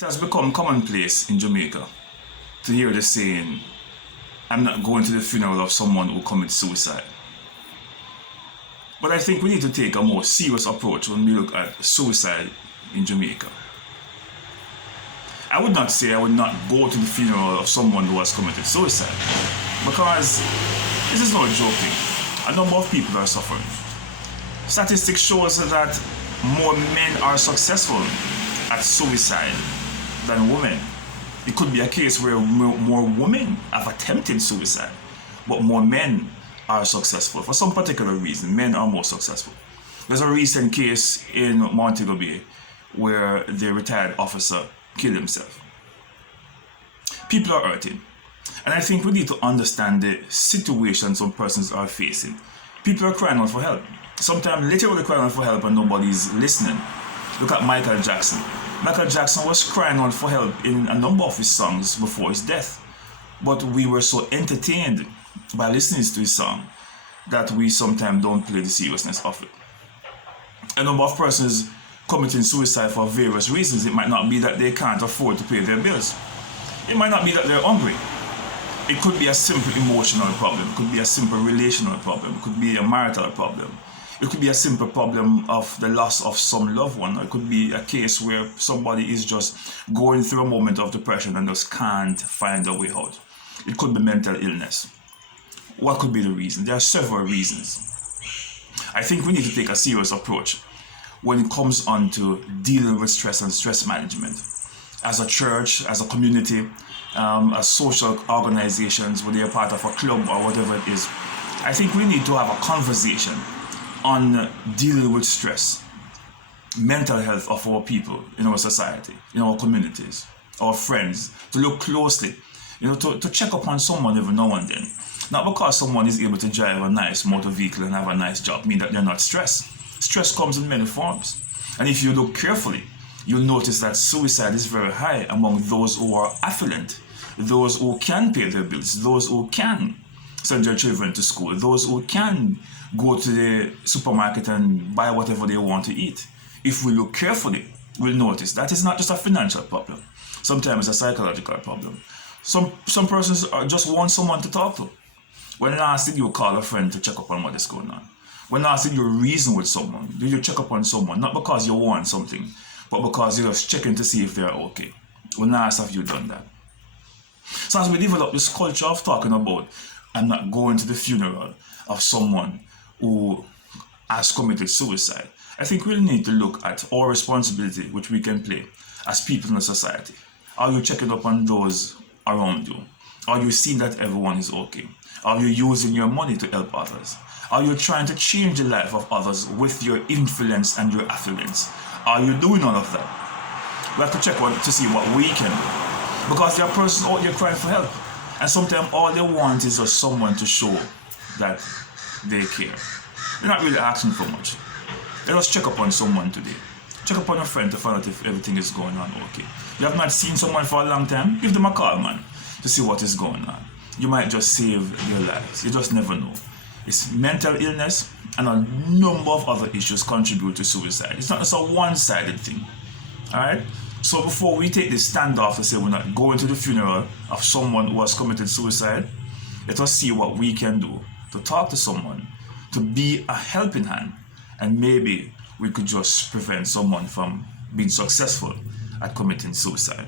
It has become commonplace in Jamaica to hear the saying, "I'm not going to the funeral of someone who commits suicide." But I think we need to take a more serious approach when we look at suicide in Jamaica. I would not say I would not go to the funeral of someone who has committed suicide, because this is no joking. A number of people are suffering. Statistics shows that more men are successful at suicide than women. It could be a case where more women have attempted suicide, but more men are successful. For some particular reason, men are more successful. There's a recent case in Montego Bay where the retired officer killed himself. People are hurting. And I think we need to understand the situation some persons are facing. People are crying out for help. Sometimes literally crying out for help and nobody's listening. Look at Michael Jackson. Michael Jackson was crying out for help in a number of his songs before his death. But we were so entertained by listening to his song that we sometimes don't play the seriousness of it. A number of persons committing suicide for various reasons. It might not be that they can't afford to pay their bills. It might not be that they're hungry. It could be a simple emotional problem. It could be a simple relational problem. It could be a marital problem. It could be a simple problem of the loss of some loved one. It could be a case where somebody is just going through a moment of depression and just can't find a way out. It could be mental illness. What could be the reason? There are several reasons. I think we need to take a serious approach when it comes on to dealing with stress and stress management. As a church, as a community, as social organizations, whether you're part of a club or whatever it is, I think we need to have a conversation on dealing with stress, mental health of our people in our society, in our communities, our friends, to look closely, to check upon someone every now and then. Not because someone is able to drive a nice motor vehicle and have a nice job, mean that they're not stressed. Stress comes in many forms. And if you look carefully, you'll notice that suicide is very high among those who are affluent, those who can pay their bills, those who can send their children to school, those who can go to the supermarket and buy whatever they want to eat. If we look carefully, we'll notice that it's not just a financial problem. Sometimes it's a psychological problem. Some persons just want someone to talk to. When last did you call a friend to check up on what is going on? When last did you reason with someone? Did you check up on someone? Not because you want something, but because you're just checking to see if they're okay. When last have you done that? So as we develop this culture of talking about, I'm not going to the funeral of someone who has committed suicide, I think we'll need to look at our responsibility which we can play as people in the society. Are you checking up on those around you? Are you seeing that everyone is okay? Are you using your money to help others? Are you trying to change the life of others with your influence and your affluence? Are you doing all of that? We have to check to see what we can do. Because there are persons out there crying for help. And sometimes all they want is just someone to show that they care. They're not really asking for much. They just check up on someone today. Check up on your friend to find out if everything is going on okay. You have not seen someone for a long time? Give them a call, man, to see what is going on. You might just save their lives. You just never know. It's mental illness and a number of other issues contribute to suicide. It's not just a one-sided thing. Alright? So before we take this standoff to say we're not going to the funeral of someone who has committed suicide, let us see what we can do to talk to someone, to be a helping hand, and maybe we could just prevent someone from being successful at committing suicide.